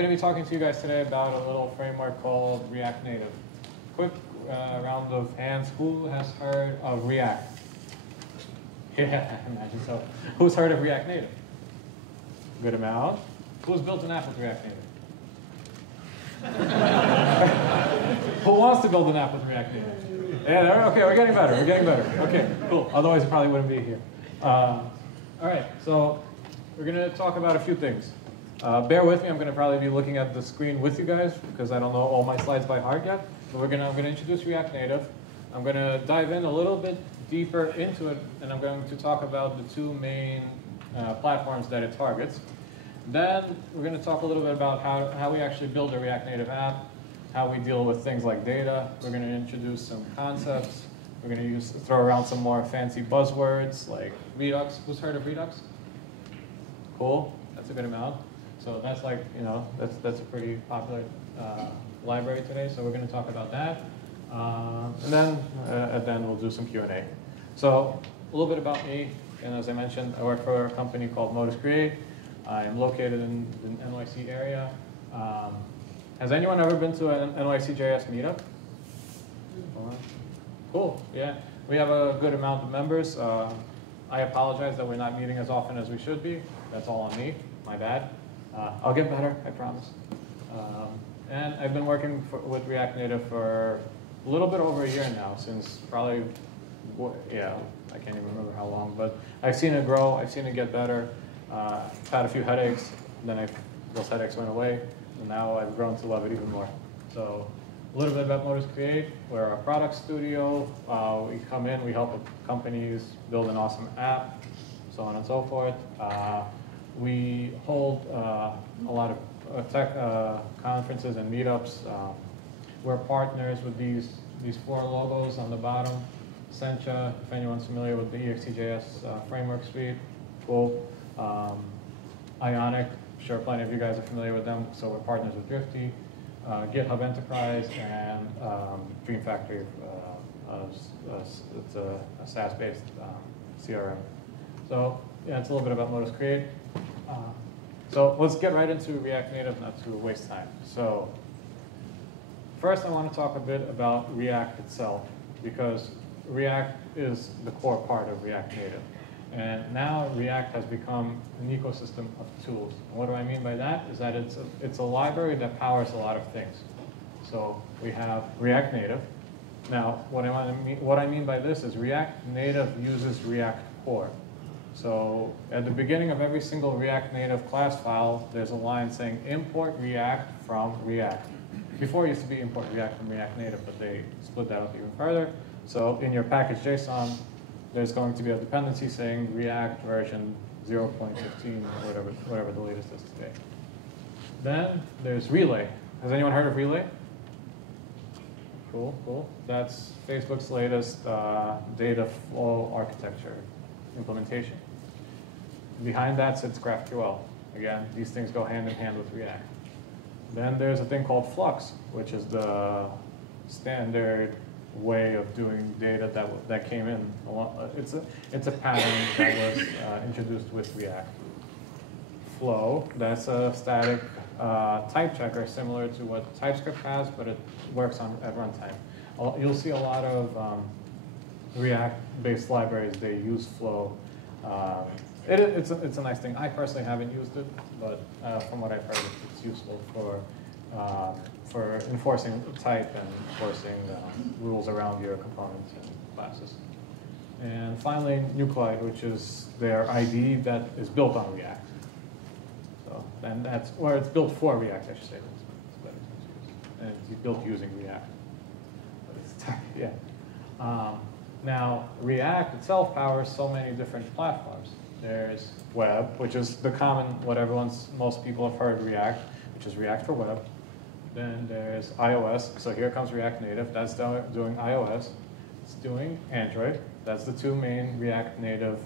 going to be talking to you guys today about a little framework called React Native. Quick round of hands. Who has heard of React? Yeah, I imagine so. Who's heard of React Native? Good amount. Who's built an app with React Native? Who wants to build an app with React Native? Yeah, okay, we're getting better. We're getting better. Okay, cool. Otherwise, you probably wouldn't be here. All right, so we're going to talk about a few things. Bear with me. I'm going to probably be looking at the screen with you guys because I don't know all my slides by heart yet. But I'm going to introduce React Native. I'm going to dive in a little bit deeper into it, and I'm going to talk about the two main platforms that it targets. Then we're going to talk a little bit about how we actually build a React Native app, how we deal with things like data. We're going to introduce some concepts. We're going to throw around some more fancy buzzwords like Redux. Who's heard of Redux? Cool. That's a good amount. So that's like, that's a pretty popular library today. So we're going to talk about that. And then at the end, we'll do some Q&A. So a little bit about me. And as I mentioned, I work for a company called Create. I am located in the NYC area. Has anyone ever been to an NYC JS meetup? Cool, yeah. We have a good amount of members. I apologize that we're not meeting as often as we should be. That's all on me, my bad. I'll get better, I promise. And I've been working with React Native for a little bit over a year now, since probably, yeah, I can't even remember how long, but I've seen it grow, I've seen it get better. I've had a few headaches, then those headaches went away, and now I've grown to love it even more. So a little bit about Create. We're a product studio. We come in, we help companies build an awesome app, so on and so forth. We hold a lot of tech conferences and meetups. We're partners with these four logos on the bottom. Sencha, if anyone's familiar with the EXTJS framework suite, cool. Ionic, I'm sure plenty of you guys are familiar with them, so we're partners with Drifty. GitHub Enterprise and Dream Factory. It's a SaaS-based CRM. So yeah, it's a little bit about Create. So let's get right into React Native, not to waste time. So first, I want to talk a bit about React itself, because React is the core part of React Native. And now React has become an ecosystem of tools. And what do I mean by that? Is that it's a library that powers a lot of things. So we have React Native. Now, what I mean by this is React Native uses React Core. So at the beginning of every single React Native class file, there's a line saying import React from React. Before it used to be import React from React Native, but they split that up even further. So in your package JSON, there's going to be a dependency saying React version 0.15 or whatever the latest is today. Then there's Relay. Has anyone heard of Relay? Cool, cool. That's Facebook's latest data flow architecture implementation. Behind that sits GraphQL. Again, these things go hand in hand with React. Then there's a thing called Flux, which is the standard way of doing data that came in. It's a pattern that was introduced with React. Flow, that's a static type checker similar to what TypeScript has, but it works at runtime. You'll see a lot of React-based libraries, they use Flow. It's a nice thing. I personally haven't used it, but from what I've heard, it's useful for enforcing type and enforcing rules around your components and classes. And finally, Nuclei, which is their IDE that is built on React. So, and that's, or it's built for React, I should say. That's better to use. And it's built using React. But it's, yeah. Now, React itself powers so many different platforms. There's web, which is the common, what most people have heard React, which is React for web. Then there's iOS, so here comes React Native, that's doing iOS. It's doing Android, that's the two main React Native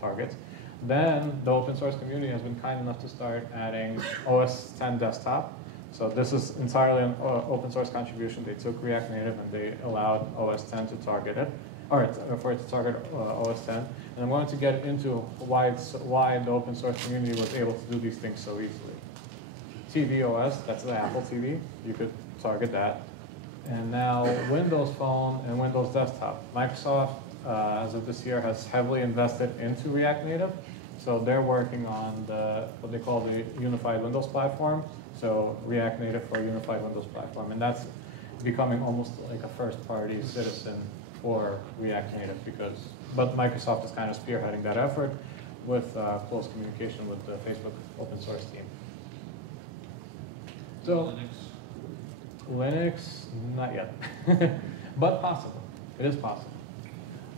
targets. Then the open source community has been kind enough to start adding OS 10 desktop. So this is entirely an open source contribution. They took React Native and they allowed OS 10 to target it, or for it to target OS 10. And I'm going to get into why the open source community was able to do these things so easily. tvOS, that's the Apple TV. You could target that. And now Windows Phone and Windows Desktop. Microsoft, as of this year, has heavily invested into React Native. So they're working on what they call the Unified Windows Platform. So React Native for a Unified Windows Platform. And that's becoming almost like a first-party citizen for React Native but Microsoft is kind of spearheading that effort with close communication with the Facebook open source team. So Linux, not yet, but possible. It is possible.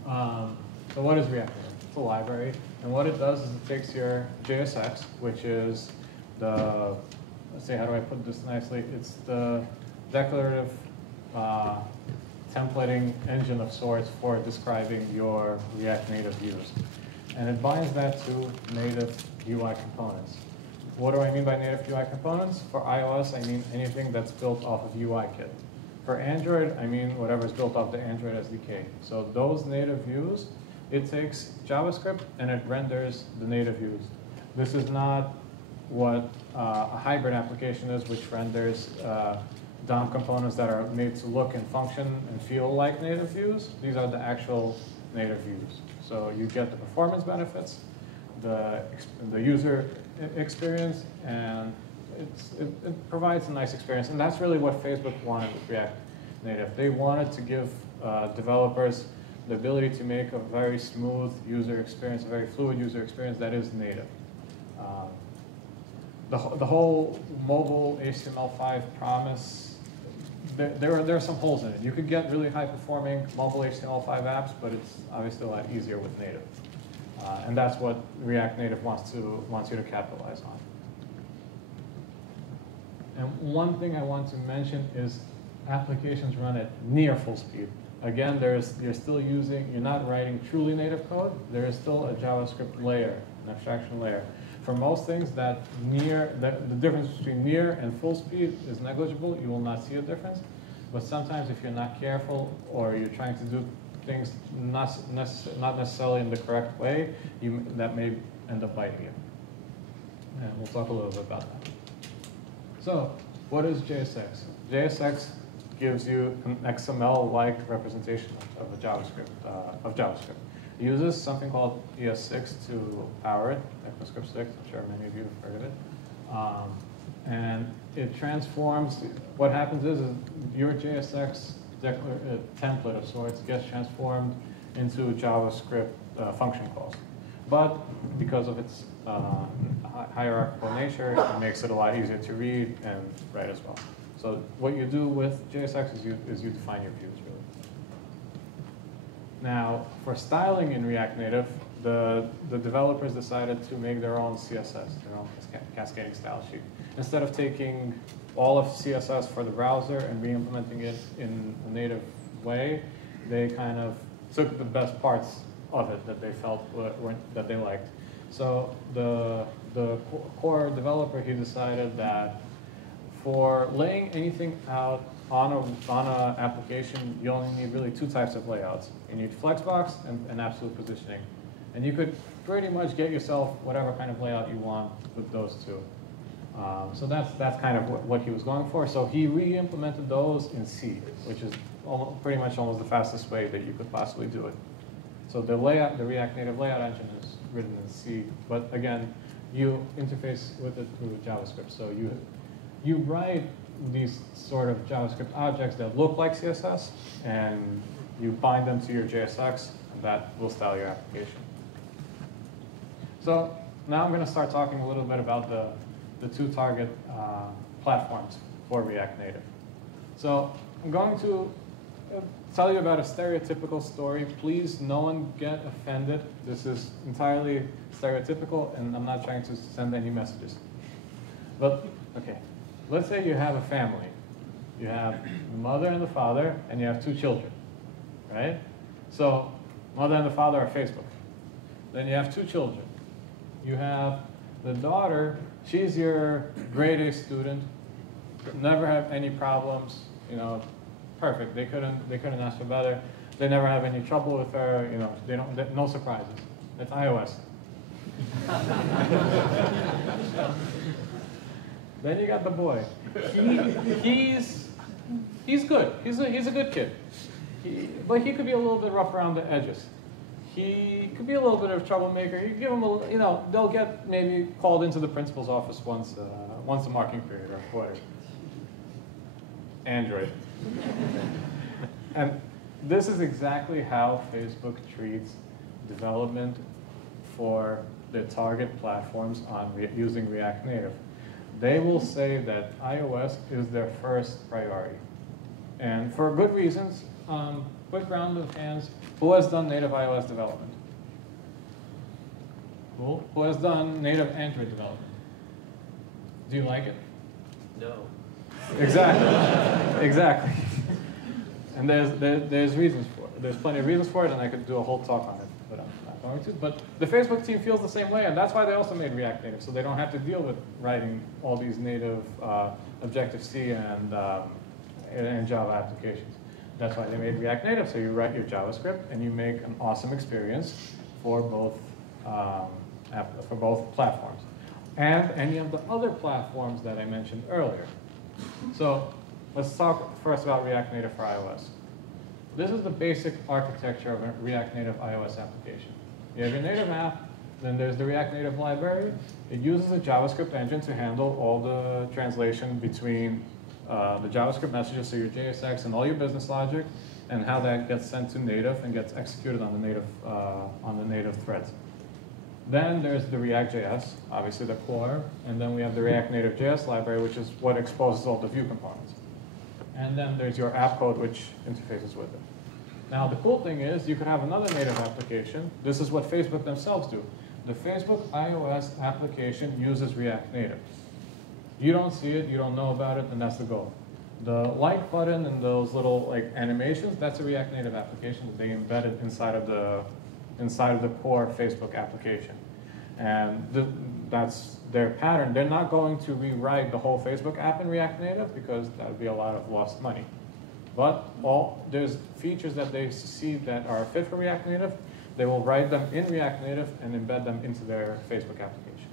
So what is React Native? It's a library, and what it does is it takes your JSX, which is let's say, how do I put this nicely? It's the declarative templating engine of sorts for describing your React Native views. And it binds that to native UI components. What do I mean by native UI components? For iOS, I mean anything that's built off of UIKit. For Android, I mean whatever's built off the Android SDK. So those native views, it takes JavaScript and it renders the native views. This is not what a hybrid application is, which renders DOM components that are made to look and function and feel like native views. These are the actual native views. So you get the performance benefits, the user experience, and it provides a nice experience. And that's really what Facebook wanted with React Native. They wanted to give developers the ability to make a very smooth user experience, a very fluid user experience that is native. The whole mobile HTML5 promise, there are some holes in it. You could get really high-performing mobile HTML5 apps, but it's obviously a lot easier with native. And that's what React Native wants you to capitalize on. And one thing I want to mention is applications run at near full speed. Again, you're not writing truly native code. There is still a JavaScript layer, an abstraction layer. For most things, the difference between near and full speed is negligible. You will not see a difference. But sometimes if you're not careful or you're trying to do things not necessarily in the correct way, that may end up biting you. And we'll talk a little bit about that. So what is JSX? JSX gives you an XML-like representation of JavaScript. It uses something called ES6 to power it, ECMAScript 6. I'm sure many of you have heard of it. And it transforms, what happens is your JSX template of sorts gets transformed into JavaScript function calls. But because of its hierarchical nature, it makes it a lot easier to read and write as well. So what you do with JSX is you define your views, really. Now, for styling in React Native, the developers decided to make their own CSS, their own cascading style sheet. Instead of taking all of CSS for the browser and re-implementing it in a native way, they kind of took the best parts of it that they felt that they liked. So the core developer, he decided that for laying anything out on an application, you only need really two types of layouts. You need flexbox and absolute positioning. And you could pretty much get yourself whatever kind of layout you want with those two. So that's kind of what he was going for. So he re-implemented those in C, which is pretty much almost the fastest way that you could possibly do it. So the React Native layout engine is written in C, but again, you interface with it through JavaScript. So you write these sort of JavaScript objects that look like CSS, and you bind them to your JSX, and that will style your application. So now I'm going to start talking a little bit about the two target platforms for React Native. So I'm going to tell you about a stereotypical story. Please, no one get offended. This is entirely stereotypical, and I'm not trying to send any messages. But, okay, let's say you have a family. You have the mother and the father, and you have two children, right? So mother and the father are Facebook. Then you have two children. You have the daughter. She's your grade A student. Never have any problems. You know, perfect. They couldn't ask for better. They never have any trouble with her. You know, no surprises. It's iOS. Then you got the boy. He's good. He's a good kid. But he could be a little bit rough around the edges. He could be a little bit of a troublemaker. You give him a, you know, they'll get maybe called into the principal's office once a marking period or quarter. Android. And this is exactly how Facebook treats development for their target platforms on using React Native. They will say that iOS is their first priority. And for good reasons. Quick round of hands. Who has done native iOS development? Cool. Who has done native Android development? Do you like it? No. Exactly. Exactly. And there's reasons for it. There's plenty of reasons for it, and I could do a whole talk on it, but I'm not going to. But the Facebook team feels the same way, and that's why they also made React Native, so they don't have to deal with writing all these native Objective-C and Java applications. That's why they made React Native, so you write your JavaScript and you make an awesome experience for both platforms. And any of the other platforms that I mentioned earlier. So let's talk first about React Native for iOS. This is the basic architecture of a React Native iOS application. You have your native app, then there's the React Native library. It uses a JavaScript engine to handle all the translation between the JavaScript messages, so your JSX and all your business logic, and how that gets sent to native and gets executed on the native threads. Then there's the React.js, obviously the core, and then we have the React Native JS library, which is what exposes all the Vue components. And then there's your app code, which interfaces with it. Now the cool thing is you could have another native application. This is what Facebook themselves do. The Facebook iOS application uses React Native. You don't see it, you don't know about it, and that's the goal. The like button and those little animations, that's a React Native application that they embedded inside of the core Facebook application. And that's their pattern. They're not going to rewrite the whole Facebook app in React Native because that would be a lot of lost money. But there's features that they see that are fit for React Native. They will write them in React Native and embed them into their Facebook application.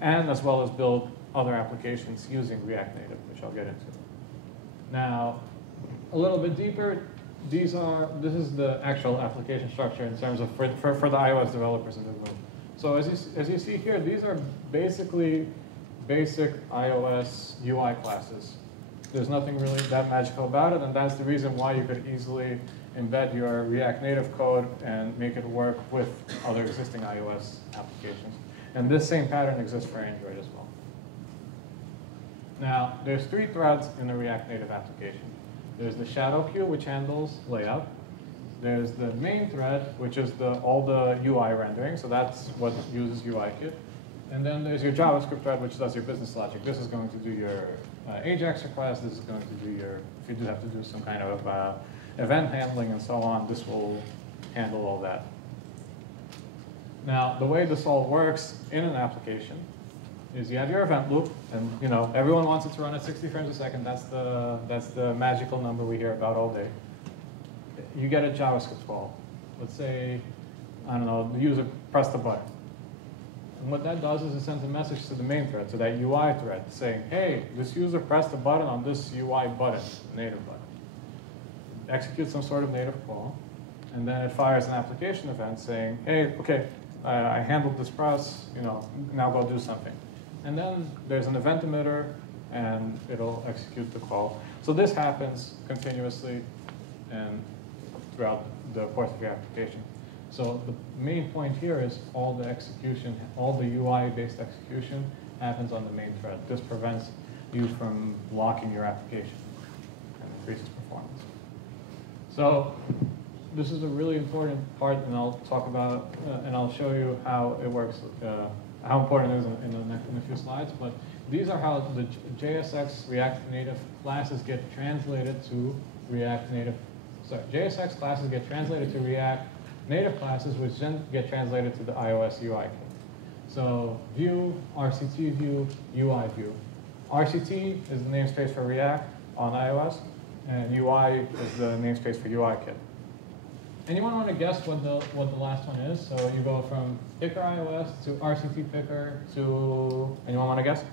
And as well as build other applications using React Native, which I'll get into. Now, a little bit deeper, this is the actual application structure in terms of for the iOS developers in the room. So as you see here, these are basically basic iOS UI classes. There's nothing really that magical about it, and that's the reason why you could easily embed your React Native code and make it work with other existing iOS applications. And this same pattern exists for Android as well. Now, there's 3 threads in the React Native application. There's the shadow queue, which handles layout. There's the main thread, which is all the UI rendering, so that's what uses UIKit. And then there's your JavaScript thread, which does your business logic. This is going to do your AJAX request. This is going to do your, if you do have to do some kind of event handling and so on, this will handle all that. Now, the way this all works in an application is you have your event loop, and everyone wants it to run at 60 frames a second. That's the magical number we hear about all day. You get a JavaScript call. Let's say, I don't know, the user pressed the button. And what that does is it sends a message to the main thread, to that UI thread, saying, hey, this user pressed the button on this UI button, native button. Executes some sort of native call, and then it fires an application event saying, hey, okay, I handled this process, now go do something. And then there's an event emitter, and it'll execute the call. So this happens continuously and throughout the course of your application. So the main point here is all the execution, all the UI-based execution happens on the main thread. This prevents you from locking your application and increases performance. So this is a really important part, and I'll talk about, and I'll show you how it works, how important it is in a few slides. But these are how the JSX React Native classes get translated to React Native. Sorry, JSX classes get translated to React Native classes, which then get translated to the iOS UI kit. So Vue, RCT Vue, UI Vue. RCT is the namespace for React on iOS, and UI is the namespace for UI kit. Anyone want to guess what the last one is? So you go from Picker iOS to RCT Picker to, anyone want to guess?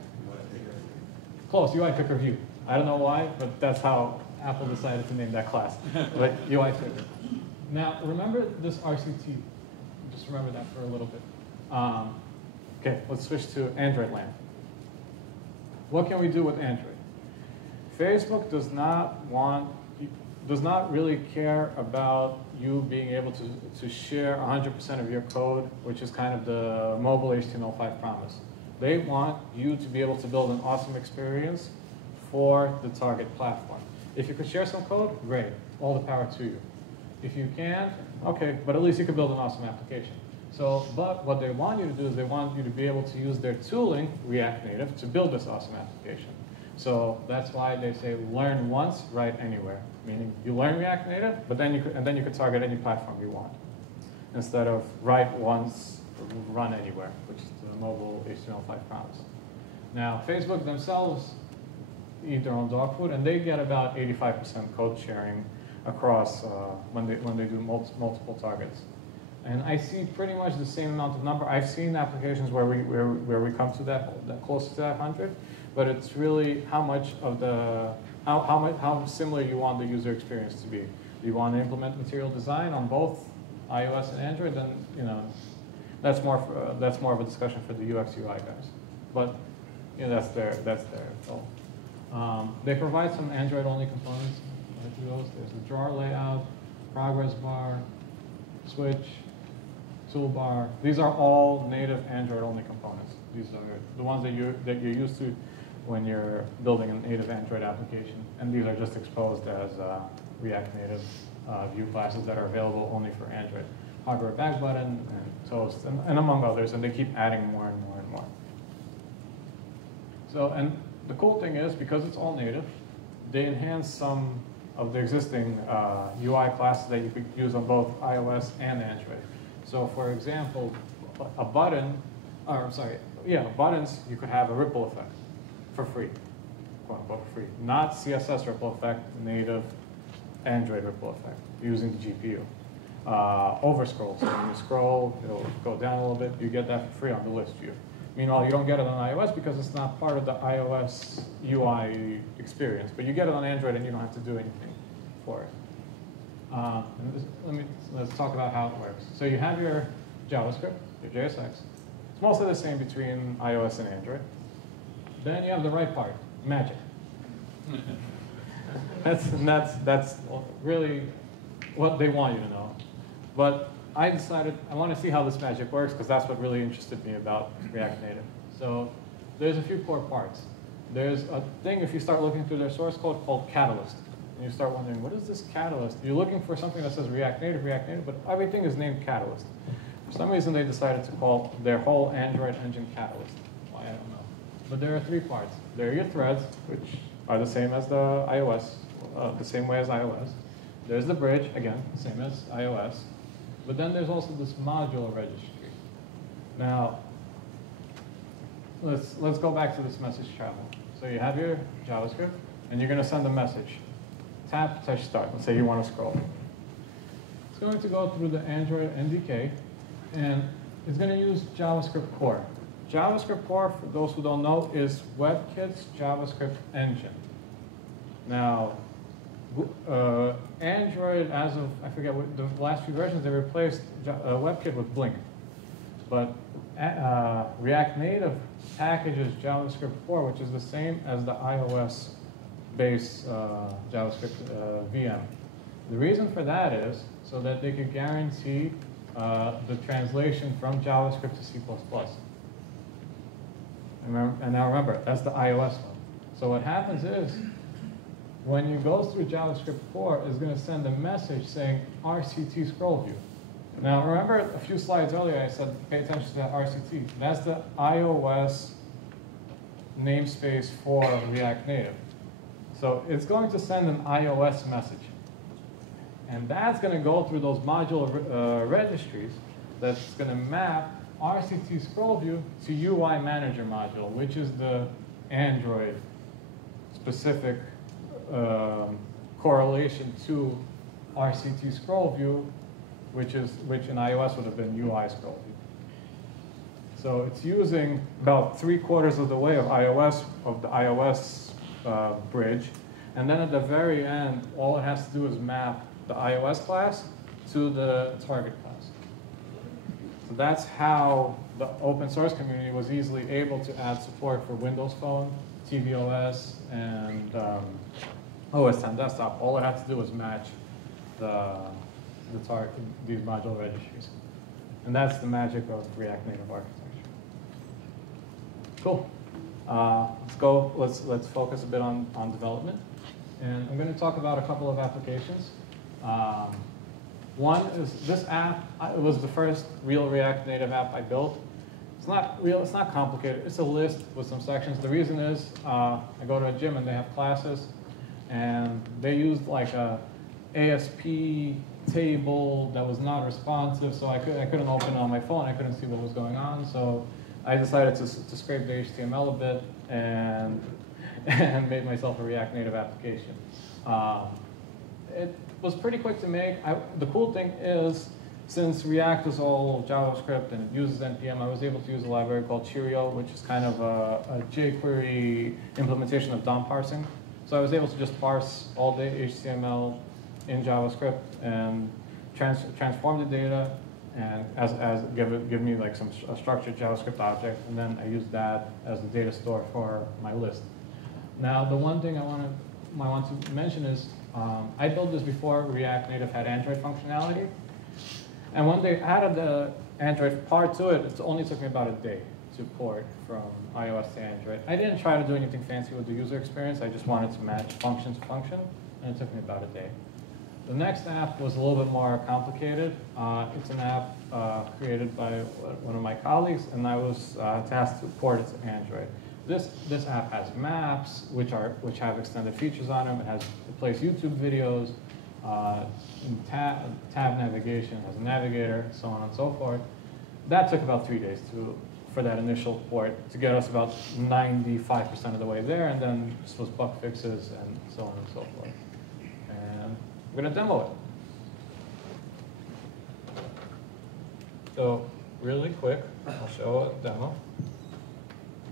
close, UI picker view. I don't know why, but that's how Apple decided to name that class. But UI picker. Now, remember this RCT. Just remember that for a little bit. Okay, let's switch to Android land. What can we do with Android? Facebook does not really care about you being able to share 100% of your code, which is kind of the mobile HTML5 promise. They want you to be able to build an awesome experience for the target platform. If you could share some code, great, all the power to you. If you can't, okay, but at least you can build an awesome application. So, but what they want you to do is they want you to be able to use their tooling, React Native, to build this awesome application. So that's why they say learn once, write anywhere. Meaning you learn React Native, but then you could target any platform you want. Instead of write once, run anywhere, which is the mobile HTML5 promise. Now, Facebook themselves eat their own dog food, and they get about 85% code sharing across when they do multiple targets. And I see pretty much the same amount of number. I've seen applications where we come to that close to that 100, but it's really how much of the how similar you want the user experience to be. Do you want to implement material design on both iOS and Android? Then that's more of a discussion for the UX UI guys. But that's their goal. They provide some Android only components. There's a drawer layout, progress bar, switch, toolbar. These are all native Android only components. These are the ones that you're used to when you're building a native Android application. And these are just exposed as React Native view classes that are available only for Android. Hardware back button, and toast, and among others, and they keep adding more and more and more. So, and the cool thing is, because it's all native, they enhance some of the existing UI classes that you could use on both iOS and Android. So for example, buttons, you could have a ripple effect for free, quote unquote free. Not CSS ripple effect, native Android ripple effect, using the GPU. Overscroll, so when you scroll, it'll go down a little bit, you get that for free on the list view. Meanwhile, you don't get it on iOS because it's not part of the iOS UI experience, but you get it on Android and you don't have to do anything for it. Let's talk about how it works. So you have your JavaScript, your JSX. It's mostly the same between iOS and Android. Then you have the right part, magic. That's really what they want you to know. But I decided I want to see how this magic works because that's what really interested me about React Native. So there's a few core parts. There's a thing, if you start looking through their source code, called Catalyst. And you start wondering, what is this Catalyst? You're looking for something that says React Native, but everything is named Catalyst. For some reason, they decided to call their whole Android engine Catalyst. Why, I don't know. But there are three parts. There are your threads, which are the same as the iOS, the same way as iOS. There's the bridge, again, same as iOS. But then there's also this module registry. Now, let's go back to this message travel. So you have your JavaScript, and you're going to send a message. Tap, touch, start. Let's say you want to scroll. It's going to go through the Android NDK, and it's going to use JavaScript core. JavaScript core, for those who don't know, is WebKit's JavaScript engine. Now, Android, as of, I forget, what, the last few versions, they replaced WebKit with Blink. But React Native packages JavaScript core, which is the same as the iOS-based JavaScript VM. The reason for that is so that they could guarantee the translation from JavaScript to C++. And now remember, that's the iOS one. So what happens is, when you go through JavaScript core, it's going to send a message saying RCT scroll view. Now remember a few slides earlier I said pay attention to that RCT. That's the iOS namespace for React Native. So it's going to send an iOS message. And that's going to go through those module registries that's going to map RCT scroll view to UI manager module, which is the Android specific correlation to RCT scroll view, which in iOS would have been UI scroll view. So it's using about 3/4 of the way of the iOS bridge. And then at the very end, all it has to do is map the iOS class to the target class. So that's how the open source community was easily able to add support for Windows Phone, tvOS, and OS 10 desktop. All it had to do was match these module registries. And that's the magic of React Native architecture. Cool. Let's focus a bit on development. And I'm going to talk about a couple of applications. One is this app. It was the first real React Native app I built. It's not complicated. It's a list with some sections. The reason is I go to a gym and they have classes, and they used like a ASP table that was not responsive, so I couldn't open it on my phone. I couldn't see what was going on, so I decided to scrape the HTML a bit and made myself a React Native application. It was pretty quick to make. The cool thing is, since React is all JavaScript and it uses NPM, I was able to use a library called Cheerio, which is kind of a jQuery implementation of DOM parsing. So I was able to just parse all the HTML in JavaScript and transform the data and give me like a structured JavaScript object, and then I used that as the data store for my list. Now, the one thing I want to mention is I built this before React Native had Android functionality, and when they added the Android part to it, it only took me about a day to port from iOS to Android. I didn't try to do anything fancy with the user experience. I just wanted to match function to function, and it took me about a day. The next app was a little bit more complicated. It's an app created by one of my colleagues, and I was tasked to port it to Android. This app has maps, which have extended features on them. It plays YouTube videos, tab navigation, has a navigator, so on and so forth. That took about 3 days for that initial port to get us about 95% of the way there, and then this was bug fixes and so on and so forth. And I'm going to demo it. So really quick, I'll show a demo.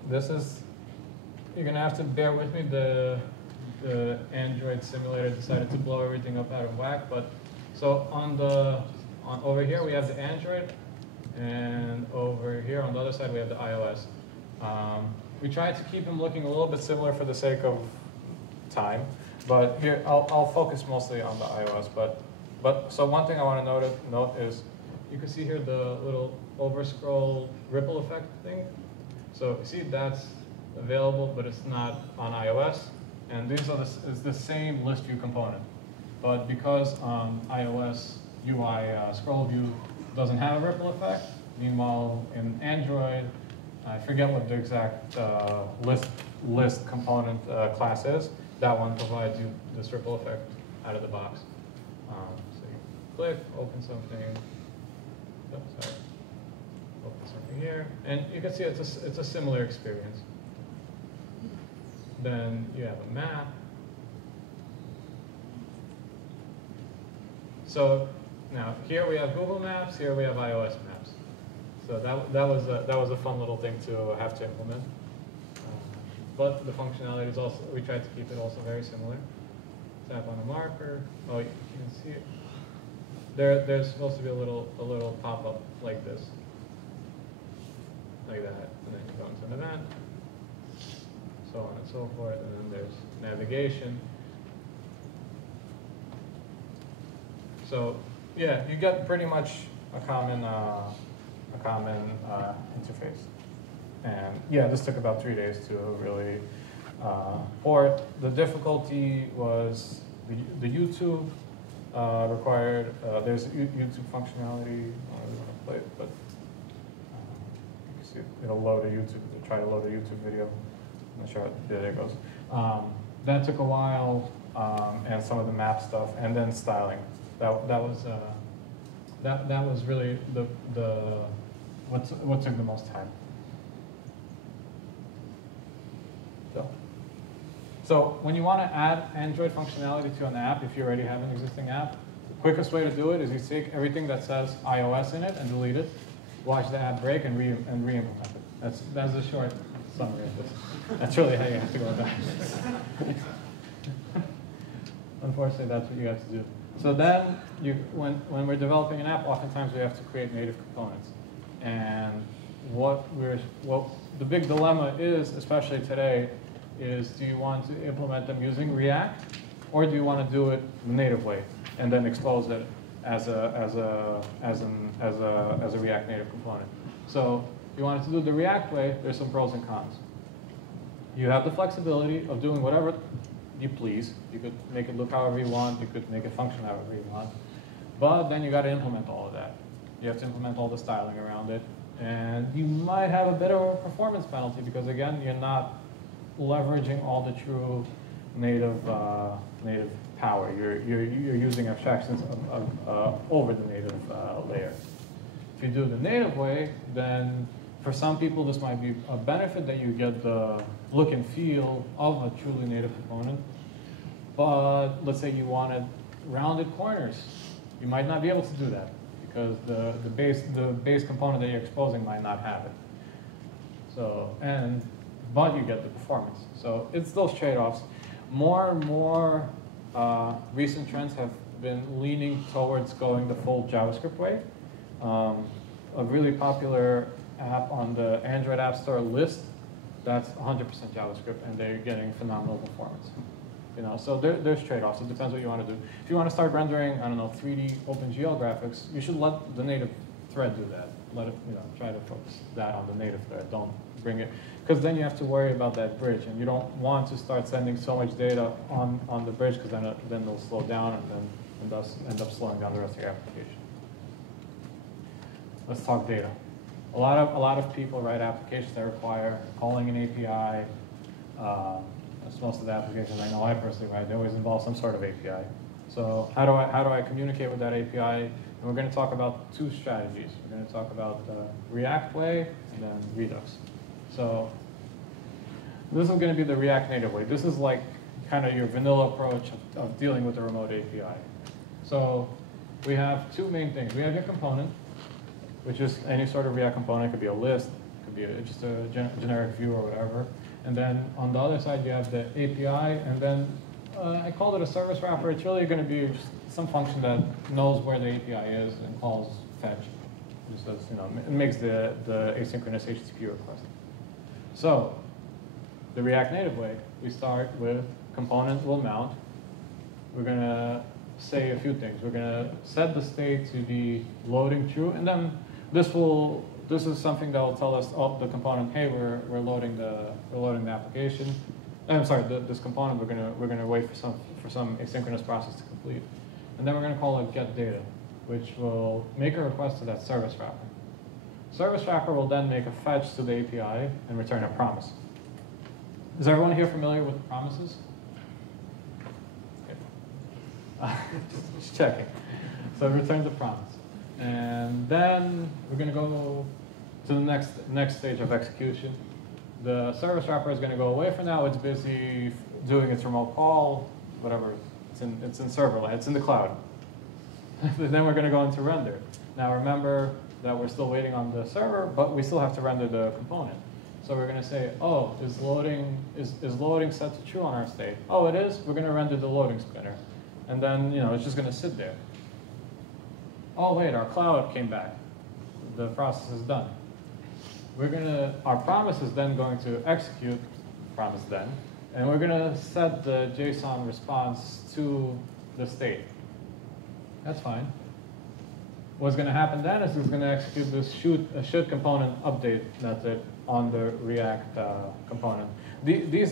You're going to have to bear with me. The Android simulator decided to blow everything up out of whack. But so over here we have the Android, and over here on the other side we have the iOS. We tried to keep them looking a little bit similar for the sake of time, but here I'll focus mostly on the iOS. But so one thing I want to note is you can see here the little overscroll ripple effect thing. So you see that's available, but it's not on iOS. And these are is the same list view component. But because iOS UI scroll view doesn't have a ripple effect, meanwhile in Android, I forget what the exact list component class is. That one provides you this ripple effect out of the box. So you click, open something. Oops, sorry. Open something here, and you can see it's a similar experience. Then you have a map. So now here we have Google Maps. Here we have iOS Maps. So that was a fun little thing to have to implement. But the functionality is also, we tried to keep it also very similar. Tap on a marker. Oh, you can see it. There's supposed to be a little pop-up like this. Like that, and then you go into an event, so on and so forth, and then there's navigation. So yeah, you get pretty much a common interface. And yeah, this took about 3 days to really port. The difficulty was the YouTube required. There's YouTube functionality. I don't really want to play it, but. It'll load try to load a YouTube video. I'm not sure. Yeah, there it goes. That took a while, and some of the map stuff, and then styling. That was really what took the most time. So when you want to add Android functionality to an app, if you already have an existing app, the quickest way to do it is you take everything that says iOS in it and delete it. watch the app break and re-implement it. That's the short summary of this. That's really how you have to go about it. Unfortunately, that's what you have to do. So then, when we're developing an app, oftentimes we have to create native components. And what the big dilemma is, especially today, is do you want to implement them using React, or do you want to do it the native way and then expose it as a React Native component? So if you wanted to do the React way, there's some pros and cons. You have the flexibility of doing whatever you please. You could make it look however you want. You could make it function however you want. But then you got to implement all of that. You have to implement all the styling around it. And you might have a bit of a performance penalty because, again, you're not leveraging all the true native power. You're using abstractions over the native layer. If you do the native way, then for some people this might be a benefit that you get the look and feel of a truly native component. But let's say you wanted rounded corners. You might not be able to do that because the base component that you're exposing might not have it. So, but you get the performance. So it's those trade-offs. More and more recent trends have been leaning towards going the full JavaScript way. A really popular app on the Android App Store list, that's 100% JavaScript, and they're getting phenomenal performance. So there's trade-offs. It depends what you want to do. If you want to start rendering, I don't know, 3D OpenGL graphics, you should let the native thread do that. Let it, try to focus that on the native thread. Don't bring it, because then you have to worry about that bridge, and you don't want to start sending so much data on the bridge, because then it'll slow down and thus end up slowing down the rest of your application. Let's talk data. A lot of people write applications that require calling an API. That's most of the applications I know I personally write. They always involve some sort of API. So how do I communicate with that API? And we're going to talk about two strategies. We're going to talk about the React way and then Redux. So this is going to be the React Native way. This is like kind of your vanilla approach of dealing with a remote API. So we have two main things. We have your component, which is any sort of React component. It could be a list, it could be just a generic view or whatever. And then on the other side, you have the API, and then I called it a service wrapper. It's really going to be some function that knows where the API is and calls fetch. Just as, it makes the asynchronous HTTP request. So the React Native way, we start with component will mount. We're going to say a few things. We're going to set the state to be loading true, and then this is something that will tell us, the component, hey, we're loading the application. I'm sorry, this component we're gonna wait for some asynchronous process to complete, and then we're gonna call it get data, which will make a request to that service wrapper. Service wrapper will then make a fetch to the API and return a promise. Is everyone here familiar with promises? Okay. Just checking. So return the promise. And then we're going to go to the next stage of execution. The service wrapper is going to go away for now. It's busy doing its remote call, whatever. It's in serverless. It's in the cloud. Then we're going to go into render. Now remember that we're still waiting on the server, but we still have to render the component. So we're going to say, oh, is loading set to true on our state? Oh, it is. We're going to render the loading spinner, and then it's just going to sit there. Oh wait, our cloud came back. The process is done. Our promise is then going to execute promise then, and we're going to set the JSON response to the state. That's fine. What's going to happen then is it's going to execute this should component update method on the React component. These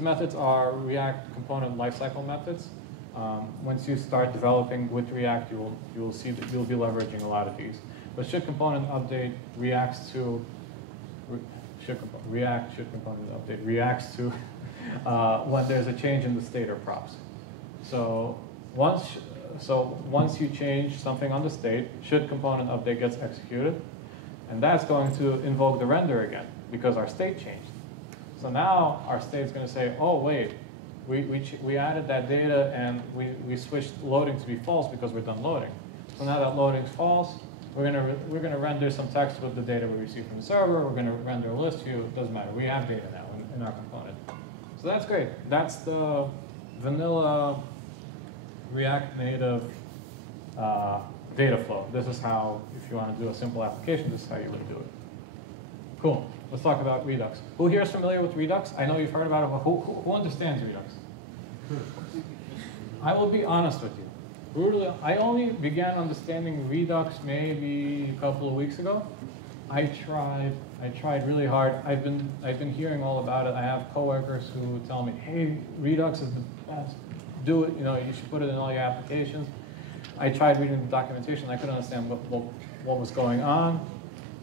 methods are React component lifecycle methods. Once you start developing with React, you'll see that you'll be leveraging a lot of these. But should component update reacts to when there's a change in the state or props. So once you change something on the state, should component update gets executed, and that's going to invoke the render again because our state changed. So now our state's going to say, oh wait, we added that data and we switched loading to be false because we're done loading. So now that loading's false, we're gonna render some text with the data we receive from the server. We're gonna render a list view. It doesn't matter. We have data now in our component. So that's great. That's the vanilla React Native data flow. This is how, if you want to do a simple application, this is how you would do it. Cool. Let's talk about Redux. Who here is familiar with Redux? I know you've heard about it, but who understands Redux? I will be honest with you. Brutally, I only began understanding Redux maybe a couple of weeks ago. I tried really hard. I've been hearing all about it. I have coworkers who tell me, hey, Redux is the best. Do it, you should put it in all your applications. I tried reading the documentation. I couldn't understand what was going on.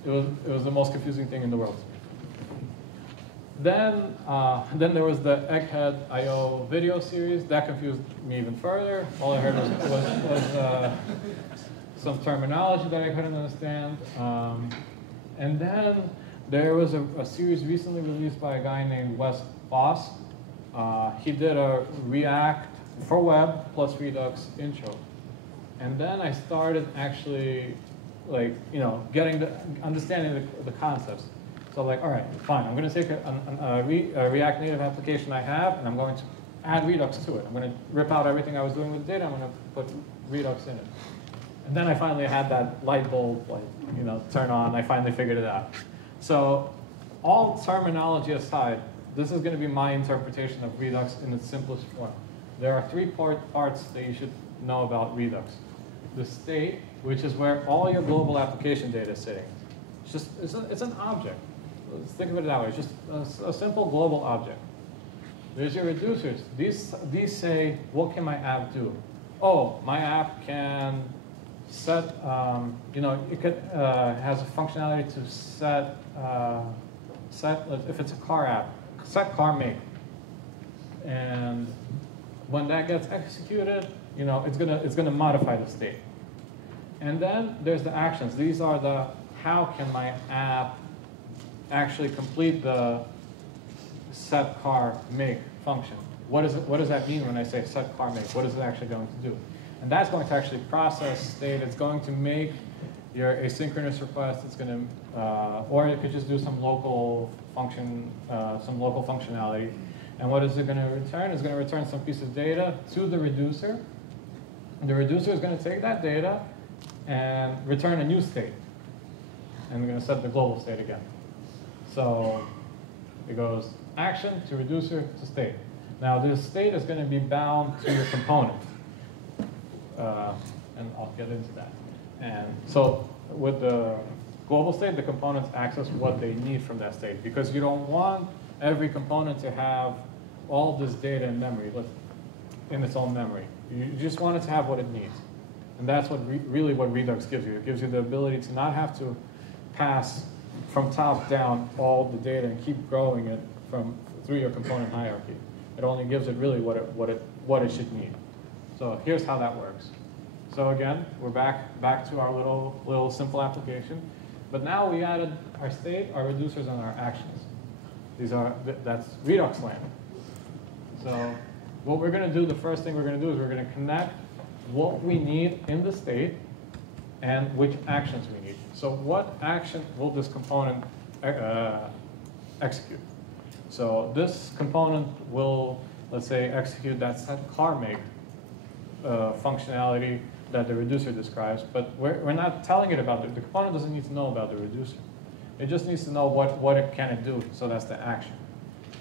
It was the most confusing thing in the world. Then there was the Egghead.io video series. That confused me even further. All I heard was some terminology that I couldn't understand. And then there was a series recently released by a guy named Wes Voss. He did a React for web plus Redux intro. And then I started actually getting understanding the concepts. So like, all right, fine. I'm going to take a React Native application I have, and I'm going to add Redux to it. I'm going to rip out everything I was doing with data. I'm going to put Redux in it. And then I finally had that light bulb, turn on. I finally figured it out. So all terminology aside, this is going to be my interpretation of Redux in its simplest form. There are three parts that you should know about Redux. The state, which is where all your global application data is sitting. It's an object. Let's think of it that way. It's just a simple global object. There's your reducers. These say, what can my app do? Oh, my app can set, it could, has a functionality to set, if it's a car app, set car make. And when that gets executed, it's gonna modify the state. And then there's the actions. These are the how can my app actually complete the set car make function. What does that mean when I say set car make? What is it actually going to do? And that's going to actually process state. It's going to make your asynchronous request. It's going to, or it could just do some local function, some local functionality. And what is it going to return? It's going to return some piece of data to the reducer. The reducer is going to take that data and return a new state. And we're going to set the global state again. So it goes action to reducer to state. Now this state is going to be bound to your component. And I'll get into that. And so with the global state, the components access what they need from that state, because you don't want every component to have all this data in memory, in its own memory. You just want it to have what it needs. And that's really what Redux gives you. It gives you the ability to not have to pass from top down all the data and keep growing it through your component hierarchy. It only gives it really what it should need. So here's how that works. So again, we're back to our little simple application. But now we added our state, our reducers, and our actions. That's Redux land. So what we're going to do, the first thing we're going to do is we're going to connect what we need in the state and which actions we need. So what action will this component execute? So this component will, let's say, execute that set car make functionality that the reducer describes, but we're not telling it about it. The component doesn't need to know about the reducer. It just needs to know what it can do, so that's the action.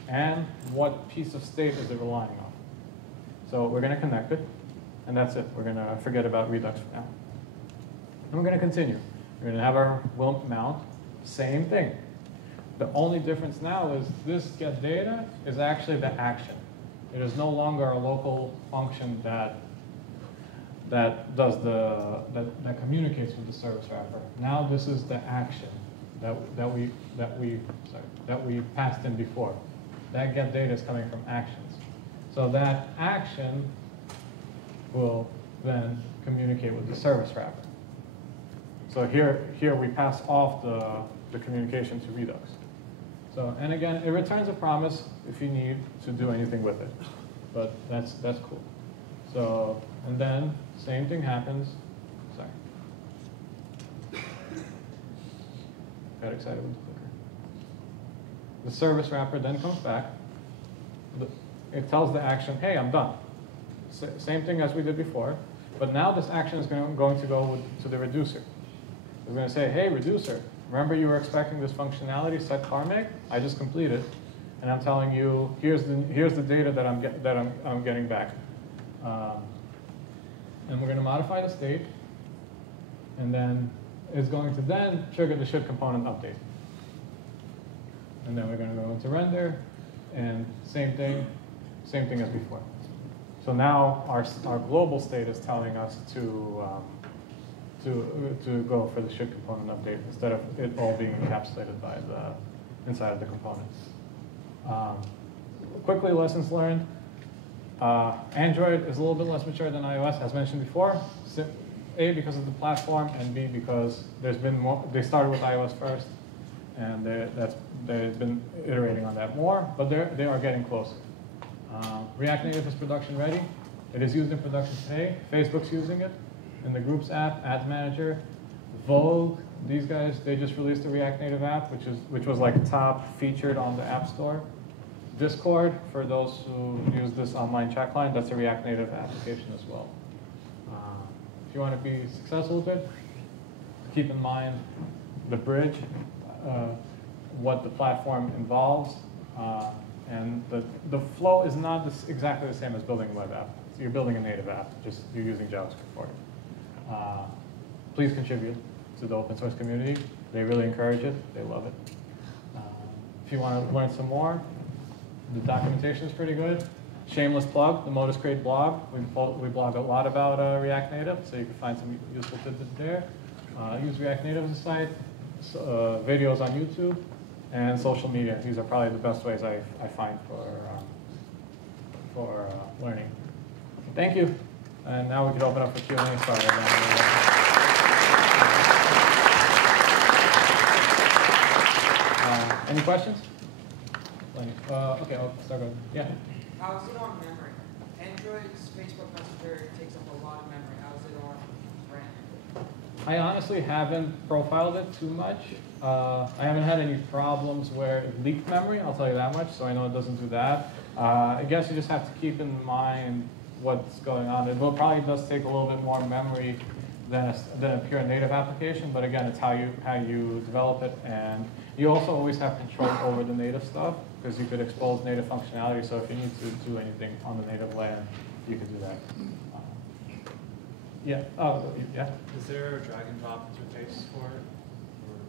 And what piece of state is it relying on. So we're going to connect it, and that's it. We're going to forget about Redux for now. And we're going to continue. We're going to have our WIMP mount, same thing. The only difference now is this get data is actually the action. It is no longer a local function that communicates with the service wrapper. Now this is the action that we passed in before. That get data is coming from actions. So that action will then communicate with the service wrapper. So here we pass off the communication to Redux. So, and again, it returns a promise if you need to do anything with it. But that's cool. So, and then same thing happens. Sorry. Got excited with the clicker. The service wrapper then comes back. It tells the action, hey, I'm done. Same thing as we did before, but now this action is going to go to the reducer. It's going to say, hey, reducer, remember you were expecting this functionality, set car make? I just completed, and I'm telling you, here's the data that I'm getting back. And we're going to modify the state, and then it's going to then trigger the should component update. And then we're going to go into render, and same thing as before. So now our global state is telling us to go for the should component update instead of it all being encapsulated by inside of the components. Quickly, lessons learned. Android is a little bit less mature than iOS, as mentioned before. A, because of the platform, and B, because there's been more. They started with iOS first, and they've been iterating on that more, but they are getting closer. React Native is production ready. It is used in production today. Facebook's using it in the Groups app, Ads Manager, Vogue. These guys, they just released a React Native app, which was like top featured on the App Store. Discord, for those who use this online chat client, that's a React Native application as well. If you want to be successful with it, keep in mind the bridge, what the platform involves, and the flow is not exactly the same as building a web app. So you're building a native app, just you're using JavaScript for it. Please contribute to the open source community. They really encourage it. They love it. If you want to learn some more, the documentation is pretty good. Shameless plug, the Modus Create blog. We blog a lot about React Native, so you can find some useful tidbits there. Use React Native as a site, videos on YouTube, and social media. These are probably the best ways I find for learning. Thank you. And now we can open up for Q&A. Sorry. Any questions? Okay, I'll start with, yeah. How is it on memory? Android's Facebook Messenger takes up a lot of memory. How is it on RAM? I honestly haven't profiled it too much. I haven't had any problems where it leaked memory, I'll tell you that much, so I know it doesn't do that. I guess you just have to keep in mind what's going on. It probably does take a little bit more memory than a pure native application, but again, it's how you develop it, and you also always have control over the native stuff, because you could expose native functionality, so if you need to do anything on the native layer, you could do that. Yeah. Oh, yeah. Is there a drag and drop interface for it?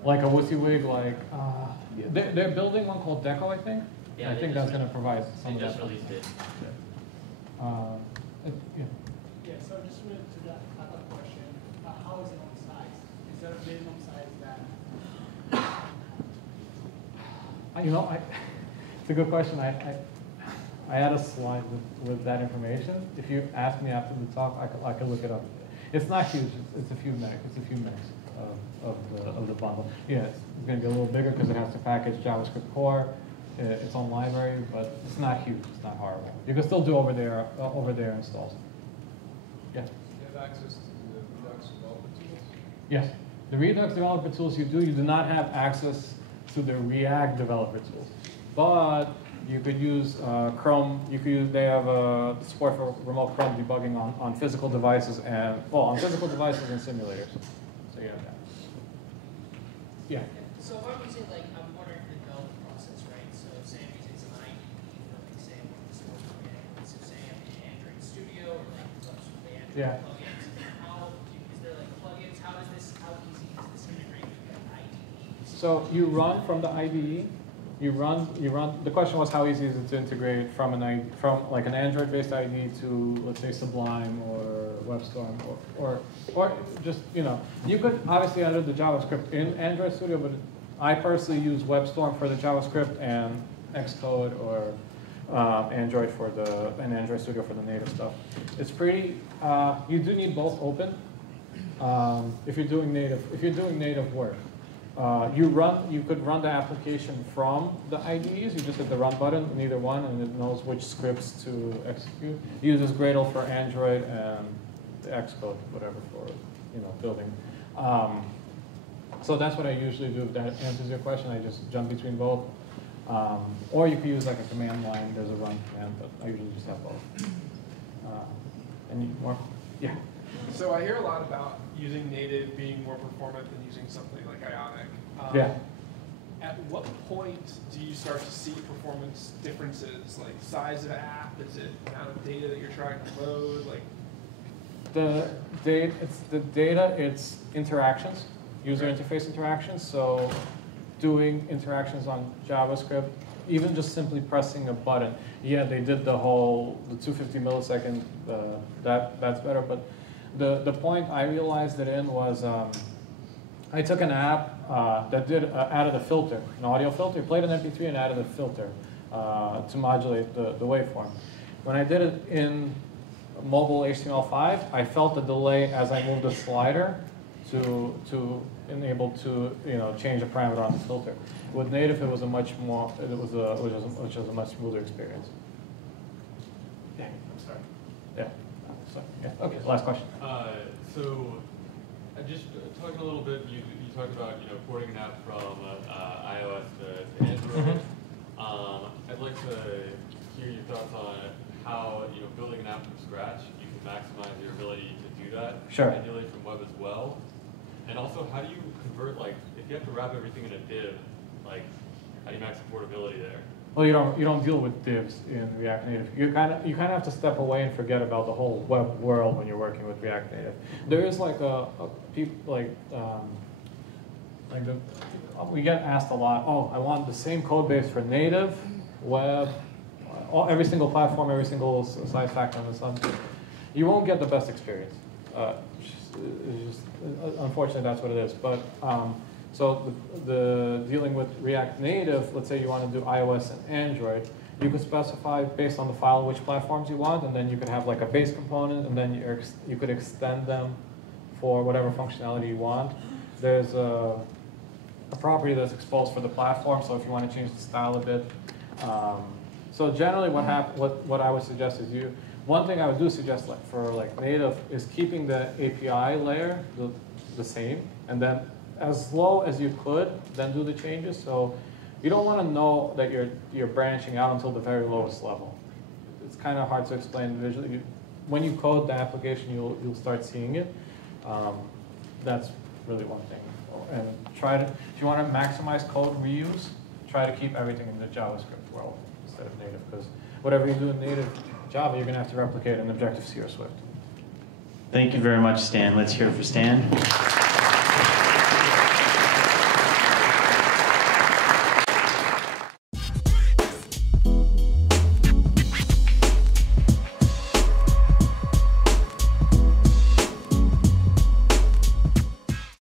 Like a WYSIWYG, like they're building one called Deco, I think. Yeah, I think that's going to provide some of that. They just released it. Yeah. Yeah. So just to that question, how is it on size? Is there a minimum size that? It's a good question. I had a slide with that information. If you ask me after the talk, I could look it up. It's not huge. It's a few megs. It's a few megs of the bundle. Yeah, it's going to be a little bigger because it has to package JavaScript core, its own library, but it's not huge. It's not horrible. You can still do over there installs. Yeah. Do you have access to the Redux developer tools? Yes. The Redux developer tools you do not have access to the React developer tools. But you could use Chrome. They have support for remote Chrome debugging on physical devices and simulators. So you have that. Yeah. So if I'm using, I'm wondering the development process, right? So say I'm using some IDE for, say, I want to source programming. So say I'm in Android Studio or some of the Android plugins. Is there plugins? How easy is this integrate with the IDE? So you run from the IDE. You run. The question was how easy is it to integrate from an Android-based IDE to, let's say, Sublime or WebStorm or just, you could obviously enter the JavaScript in Android Studio, but I personally use WebStorm for the JavaScript and Xcode or Android Studio for the native stuff. It's pretty. You do need both open if you're doing native work. You could run the application from the IDEs. You just hit the run button in either one, and it knows which scripts to execute. It uses Gradle for Android and Xcode, whatever, for building. So that's what I usually do. If that answers your question, I just jump between both. Or you could use like a command line. There's a run command, but I usually just have both. Any more? Yeah. So I hear a lot about using native being more performant than using something like Ionic. Yeah. At what point do you start to see performance differences, like size of app? Is it amount of data that you're trying to load? Like it's interactions, user interface interactions. So doing interactions on JavaScript, even just simply pressing a button. Yeah, they did the 250 millisecond, that's better. But the point I realized it in was I took an app that added a filter, an audio filter, played an MP3 and added a filter to modulate the waveform. When I did it in mobile HTML5, I felt the delay as I moved the slider to enable to change a parameter on the filter. With native, it was a much smoother experience. Yeah, I'm sorry. Yeah. Okay. Last question. So, just talking a little bit, you talked about porting an app from iOS to Android. I'd like to hear your thoughts on how building an app from scratch you can maximize your ability to do that. Sure. Ideally from web as well. And also, how do you convert, like, if you have to wrap everything in a div, like, how do you max the portability there? Well, you don't deal with divs in React Native. You kind of have to step away and forget about the whole web world when you're working with React Native. There is like we get asked a lot. Oh, I want the same code base for native, web, every single platform, every single size factor on the sun. You won't get the best experience. Unfortunately, that's what it is. But so the dealing with React Native, let's say you want to do iOS and Android, you could specify based on the file which platforms you want, and then you could have like a base component, and then you could extend them for whatever functionality you want. There's a property that's exposed for the platform, so if you want to change the style a bit. So generally, what I would suggest is one thing I would do suggest for native is keeping the API layer the same, and then as low as you could, then do the changes. So you don't want to know that you're branching out until the very lowest level. It's kind of hard to explain visually. When you code the application, you'll start seeing it. That's really one thing. And if you want to maximize code reuse, try to keep everything in the JavaScript world instead of native, because whatever you do in native Java, you're going to have to replicate in Objective-C or Swift. Thank you very much, Stan. Let's hear it for Stan.